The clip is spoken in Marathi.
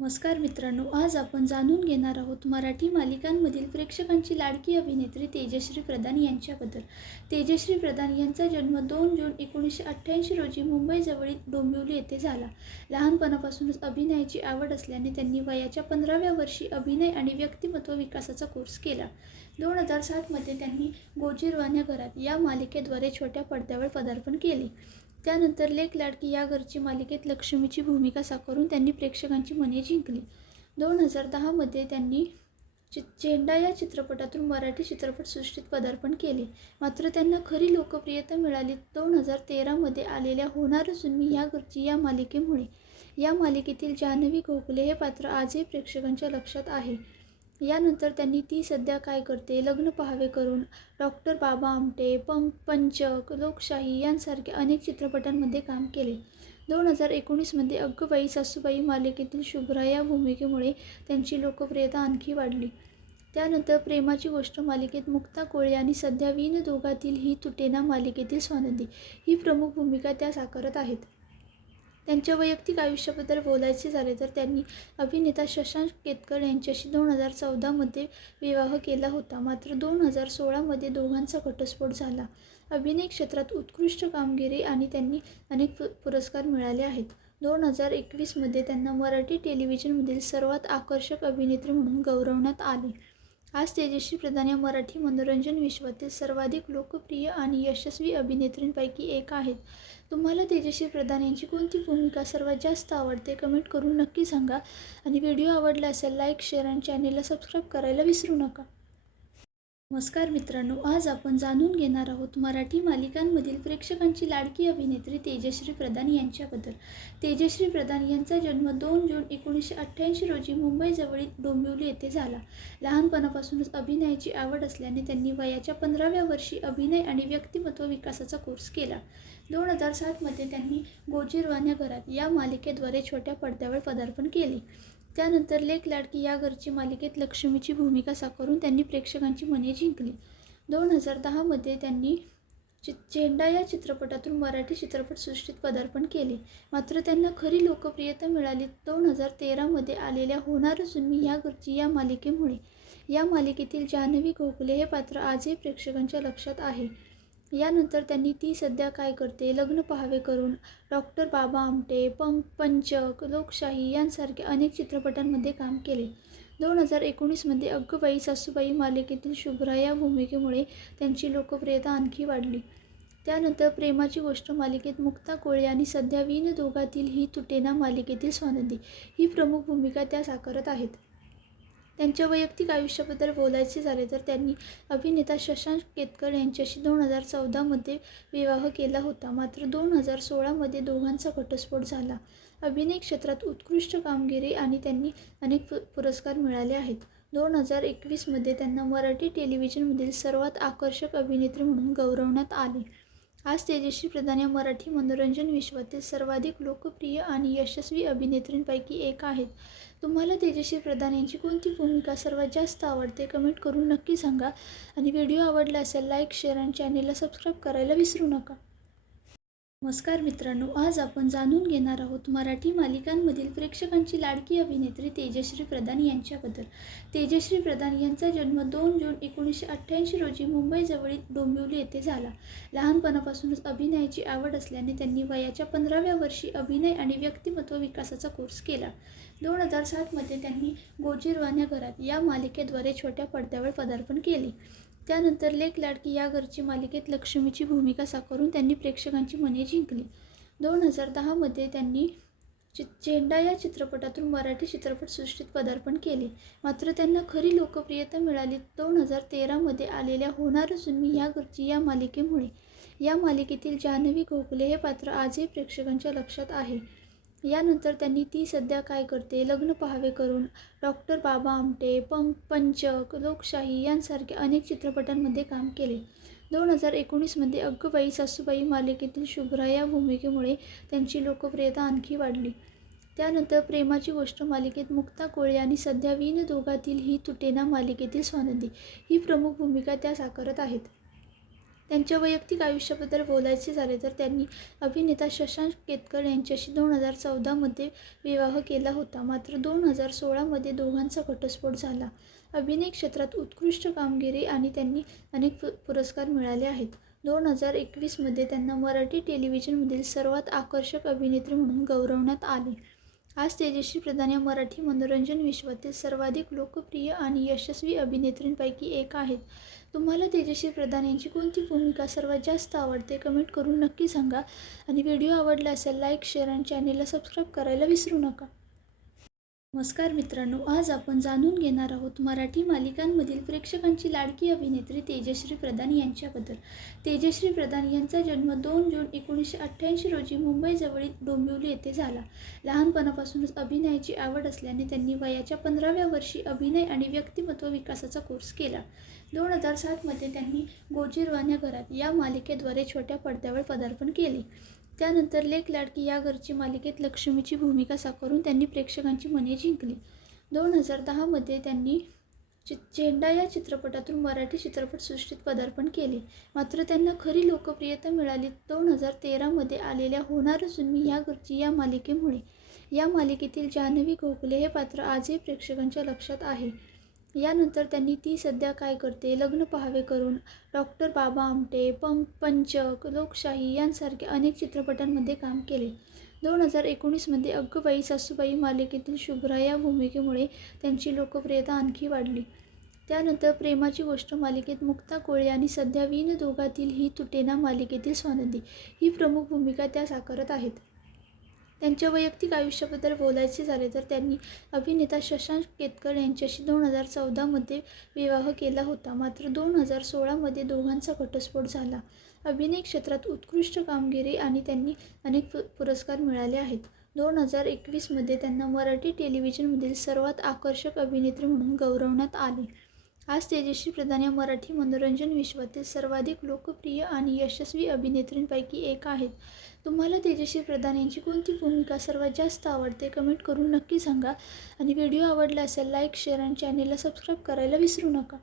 नमस्कार मित्रांनो, आज आपण जाणून घेणार आहोत मराठी मालिकांमधील प्रेक्षकांची लाडकी अभिनेत्री तेजश्री प्रधान यांच्याबद्दल. तेजश्री प्रधान यांचा जन्म 2 जून 1988 रोजी मुंबईजवळील डोंबिवली येथे झाला. लहानपणापासूनच अभिनयाची आवड असल्याने त्यांनी वयाच्या 15व्या वर्षी अभिनय आणि व्यक्तिमत्व विकासाचा कोर्स केला. 2007 मध्ये त्यांनी गोजीरवाण्या घरात या मालिकेद्वारे छोट्या पडद्यावर पदार्पण केले. त्यानंतर लेक लाडकी या घरची मालिकेत लक्ष्मीची भूमिका साकारून त्यांनी प्रेक्षकांची मने जिंकली. 2010 मध्ये त्यांनी झेंडा या चित्रपटातून मराठी चित्रपटसृष्टीत पदार्पण केले. मात्र त्यांना खरी लोकप्रियता मिळाली 2013 मध्ये आलेल्या होणार जुन्मी या घरची या मालिकेमुळे. या मालिकेतील जान्हवी गोखले हे पात्र आजही प्रेक्षकांच्या लक्षात आहे. यानंतर त्यांनी ती सध्या काय करते, लग्न पहावे करून, डॉक्टर बाबा आमटे, पंचक, लोकशाही यांसारख्या अनेक चित्रपटांमध्ये काम केले. 2019 मध्ये अगं बाई सासूबाई मालिकेतील शुभ्रा या भूमिकेमुळे त्यांची लोकप्रियता आणखी वाढली. त्यानंतर प्रेमाची गोष्ट मालिकेत मुक्ता कोळे आणि सध्या विण दोघातील ही तुटेना मालिकेतील स्वानंदी ही प्रमुख भूमिका त्या साकारत आहेत. त्यांच्या वैयक्तिक आयुष्याबद्दल बोलायचे झाले तर त्यांनी अभिनेता शशांक केतकर यांच्याशी 2014 मध्ये विवाह केला होता. मात्र 2016 मध्ये दोघांचा घटस्फोट झाला. अभिनय क्षेत्रात उत्कृष्ट कामगिरी आणि त्यांनी अनेक पुरस्कार मिळाले आहेत. 2021 मध्ये त्यांना मराठी टेलिव्हिजनमधील सर्वात आकर्षक अभिनेत्री म्हणून गौरवण्यात आले. आज तेजश्री प्रधान या मराठी मनोरंजन विश्वातील सर्वाधिक लोकप्रिय आणि यशस्वी अभिनेत्रींपैकी एक आहेत. तुम्हाला तेजश्री प्रधान यांची कोणती भूमिका सर्वात जास्त आवडते कमेंट करून नक्की सांगा. आणि व्हिडिओ आवडला असेल लाईक, शेअर आणि चॅनेलला सबस्क्राईब करायला विसरू नका. नमस्कार मित्रांनो, आज आपण जाणून घेणार आहोत मराठी मालिकांमधील प्रेक्षकांची लाडकी अभिनेत्री तेजश्री प्रधान यांच्याबद्दल. तेजश्री प्रधान यांचा जन्म 2 जून 1988 रोजी मुंबईजवळील डोंबिवली येथे झाला. लहानपणापासूनच अभिनयाची आवड असल्याने त्यांनी वयाच्या 15व्या वर्षी अभिनय आणि व्यक्तिमत्व विकासाचा कोर्स केला. 2007 मध्ये त्यांनी गोजीरवाण्या घरात या मालिकेद्वारे छोट्या पडद्यावर पदार्पण केले. त्यानंतर लेक लाडकी या घरची मालिकेत लक्ष्मीची भूमिका साकारून त्यांनी प्रेक्षकांची मने जिंकली. 2010 मध्ये त्यांनी झेंडा या चित्रपटातून मराठी चित्रपटसृष्टीत पदार्पण केले. मात्र त्यांना खरी लोकप्रियता मिळाली 2013 मध्ये आलेल्या होणार जुन्मी या घरची या मालिकेमुळे. या मालिकेतील जान्हवी गोखले हे पात्र आजही प्रेक्षकांच्या लक्षात आहे. यानंतर त्यांनी ती सध्या काय करते, लग्न पहावे करून, डॉक्टर बाबा आमटे, पंचक, लोकशाही यांसारख्या अनेक चित्रपटांमध्ये काम केले. 2019 मध्ये अगं बाई सासूबाई मालिकेतील शुभ्रा या भूमिकेमुळे त्यांची लोकप्रियता आणखी वाढली. त्यानंतर प्रेमाची गोष्ट मालिकेत मुक्ता कोळे आणि सध्या विण दोघातील ही तुटेना मालिकेतील स्वानंदी ही प्रमुख भूमिका त्या साकारत आहेत. त्यांच्या वैयक्तिक आयुष्याबद्दल बोलायचे झाले तर त्यांनी अभिनेता शशांक केतकर यांच्याशी 2014 मध्ये विवाह केला होता. मात्र 2016 मध्ये दोघांचा घटस्फोट झाला. अभिनय क्षेत्रात उत्कृष्ट कामगिरी आणि त्यांनी अनेक पुरस्कार मिळाले आहेत. 2021 मध्ये त्यांना मराठी टेलिव्हिजनमधील सर्वात आकर्षक अभिनेत्री म्हणून गौरवण्यात आले. आज तेजश्री प्रधान या मराठी मनोरंजन विश्वातील सर्वाधिक लोकप्रिय आणि यशस्वी अभिनेत्रींपैकी एक आहेत. तुम्हाला तेजश्री प्रधान यांची कोणती भूमिका सर्वात जास्त आवडते कमेंट करून नक्की सांगा. आणि व्हिडिओ आवडला असेल लाईक, शेअर आणि चॅनेलला सबस्क्राईब करायला विसरू नका. नमस्कार मित्रांनो, आज आपण जाणून घेणार आहोत मराठी मालिकांमधील प्रेक्षकांची लाडकी अभिनेत्री तेजश्री प्रधान यांच्याबद्दल. तेजश्री प्रधान यांचा जन्म 2 जून 1988 रोजी मुंबईजवळील डोंबिवली येथे झाला. लहानपणापासूनच अभिनयाची आवड असल्याने त्यांनी वयाच्या 15व्या वर्षी अभिनय आणि व्यक्तिमत्व विकासाचा कोर्स केला. 2007 मध्ये त्यांनी गोजीरवाण्या घरात या मालिकेद्वारे छोट्या पडद्यावर पदार्पण केले. त्यानंतर लेक लाडकी या घरची मालिकेत लक्ष्मीची भूमिका साकारून त्यांनी प्रेक्षकांची मने जिंकली. 2010 मध्ये त्यांनी झेंडा या चित्रपटातून मराठी चित्रपटसृष्टीत पदार्पण केले. मात्र त्यांना खरी लोकप्रियता मिळाली 2013 मध्ये आलेल्या होणार जुन्मी या घरची या मालिकेमुळे. या मालिकेतील जान्हवी गोखले हे पात्र आजही प्रेक्षकांच्या लक्षात आहे. यानंतर त्यांनी ती सध्या काय करते, लग्न पहावे करून, डॉक्टर बाबा आमटे, पंचक, लोकशाही यांसारख्या अनेक चित्रपटांमध्ये काम केले. 2019 मध्ये अगं बाई सासूबाई मालिकेतील शुभ्रा या भूमिकेमुळे त्यांची लोकप्रियता आणखी वाढली. त्यानंतर प्रेमाची गोष्ट मालिकेत मुक्ता कोळे आणि सध्या विण दोघातील ही तुटेना मालिकेतील स्वानंदी ही प्रमुख भूमिका त्या साकारत आहेत. त्यांच्या वैयक्तिक आयुष्याबद्दल बोलायचे झाले तर त्यांनी अभिनेता शशांक केतकर यांच्याशी 2014मध्ये विवाह केला होता. मात्र 2016मध्ये दोघांचा घटस्फोट झाला. अभिनय क्षेत्रात उत्कृष्ट कामगिरी आणि त्यांनी अनेक पुरस्कार मिळाले आहेत. 2021मध्ये त्यांना मराठी टेलिव्हिजनमधील सर्वात आकर्षक अभिनेत्री म्हणून गौरवण्यात आले. आज तेजश्री प्रधान या मराठी मनोरंजन विश्वातील सर्वाधिक लोकप्रिय आणि यशस्वी अभिनेत्रींपैकी एक आहेत. तुम्हाला तेजश्री प्रधान यांची कोणती भूमिका सर्वात जास्त आवडते कमेंट करून नक्की सांगा. आणि व्हिडिओ आवडला असेल लाईक, शेअर आणि चॅनेलला सबस्क्राईब करायला विसरू नका. नमस्कार मित्रांनो, आज आपण जाणून घेणार आहोत मराठी मालिकांमधील प्रेक्षकांची लाडकी अभिनेत्री तेजश्री प्रधान यांच्याबद्दल. तेजश्री प्रधान यांचा जन्म 2 जून 1988 रोजी मुंबईजवळील डोंबिवली येथे झाला. लहानपणापासूनच अभिनयाची आवड असल्याने त्यांनी वयाच्या 15व्या वर्षी अभिनय आणि व्यक्तिमत्व विकासाचा कोर्स केला. 2007मध्ये त्यांनी गोजीरवाण्या घरात या मालिकेद्वारे छोट्या पडद्यावर पदार्पण केले. त्यानंतर लेक लाडकी या घरची मालिकेत लक्ष्मीची भूमिका साकारून त्यांनी प्रेक्षकांची मने जिंकली. 2010मध्ये त्यांनी झेंडा या चित्रपटातून मराठी चित्रपटसृष्टीत पदार्पण केले. मात्र त्यांना खरी लोकप्रियता मिळाली 2013मध्ये आलेल्या होणारच जन्मी या घरची या मालिकेमुळे. या मालिकेतील जान्हवी गोखले हे पात्र आजही प्रेक्षकांच्या लक्षात आहे. यानंतर त्यांनी ती सध्या काय करते, लग्न पहावे करून, डॉक्टर बाबा आमटे, पंचक, लोकशाही यांसारख्या अनेक चित्रपटांमध्ये काम केले. 2019मध्ये अग्गबाई सासूबाई मालिकेतील शुभ्रा या भूमिकेमुळे त्यांची लोकप्रियता आणखी वाढली. त्यानंतर प्रेमाची गोष्ट मालिकेत मुक्ता कोळे आणि सध्या विनदोघातील ही तुटेना मालिकेतील स्वानंदी ही प्रमुख भूमिका त्या साकारत आहेत. त्यांच्या वैयक्तिक आयुष्याबद्दल बोलायचे झाले तर त्यांनी अभिनेता शशांक केतकर यांच्याशी 2014मध्ये विवाह केला होता. मात्र 2016मध्ये दोघांचा घटस्फोट झाला. अभिनय क्षेत्रात उत्कृष्ट कामगिरी आणि त्यांनी अनेक पुरस्कार मिळाले आहेत. 2021मध्ये त्यांना मराठी टेलिव्हिजनमधील सर्वात आकर्षक अभिनेत्री म्हणून गौरवण्यात आले. आज तेजश्री प्रधान या मराठी मनोरंजन विश्वातील सर्वाधिक लोकप्रिय आणि यशस्वी अभिनेत्रींपैकी एक आहेत. तुम्हाला तेजश्री प्रधान यांची कोणती भूमिका सर्वात जास्त आवडते कमेंट करून नक्की सांगा. आणि व्हिडिओ आवडला असेल लाईक, शेअर आणि चॅनेलला सबस्क्राईब करायला विसरू नका.